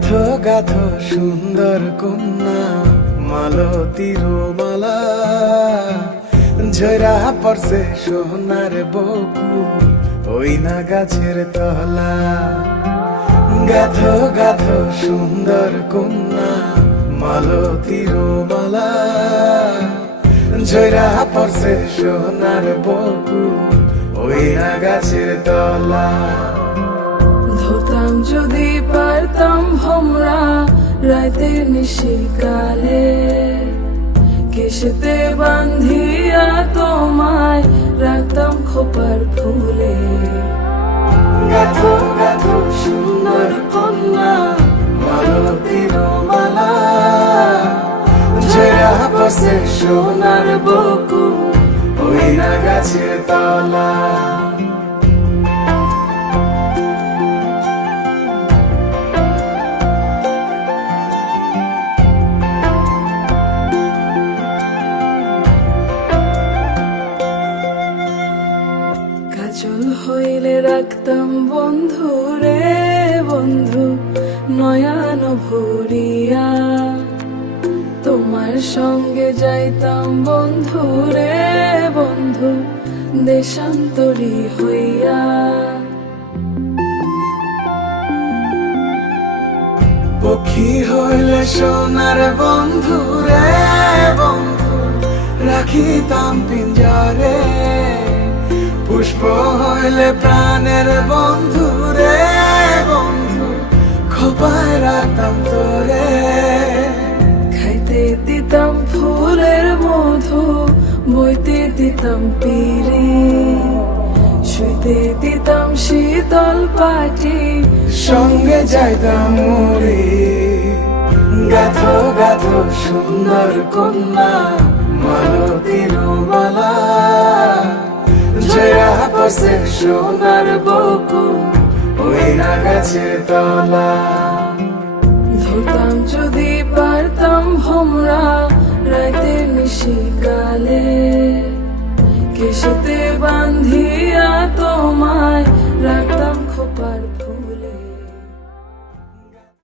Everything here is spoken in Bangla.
গাথো গাথো সুন্দর কন্যা মালতীর মালা, ঝরা পড়ছে সোনার বকুল ওই না গাছের তলা। গাথো গাথো সুন্দর কন্যা মালতীর মালা, ঝরা পড়ছে সোনার বকুল ওই না গাছের তলা। ধরতাম যদি পারতাম ভমরা রাতের নিশিকালে, কেশেতে বান্ধিয়া তোমায় রাখতাম খোপার ফুলে। গাথো গাথো সুন্দর কন্যা মালতীর মালা, ঝরা পড়ছে সোনার বকুল ওই না গাছের তলা। কাজল হইলে রাখতাম বন্ধু রে বন্ধু নয়ন ভরিয়া, তোমার সঙ্গে যাইতাম বন্ধু রে বন্ধু দেশান্তরী হইয়া। পক্ষী হইলে সোনার বন্ধু রে বন্ধু রাখিতাম পিঞ্জরে, পুষ্প হইলে প্রাণের বন্ধু রে বন্ধু খোপায় রাখতাম তোরে। খাইতে দিতাম ফুলের মধু, বইতে দিতাম পিরি, শুইতে দিতাম শীতল পাটি, সঙ্গে যাইতাম মুড়ি। গাথো গাথো সুন্দর কন্যা মালতীর মালা, ঝরা পড়ছে সোনার বকুল ওই না গাছের তলা। ধরতাম যদি পারতাম ভমরা রাতের নিশিকালে, কেশেতে বান্ধিয়া তোমায় রাখতাম খোপার ফুলে।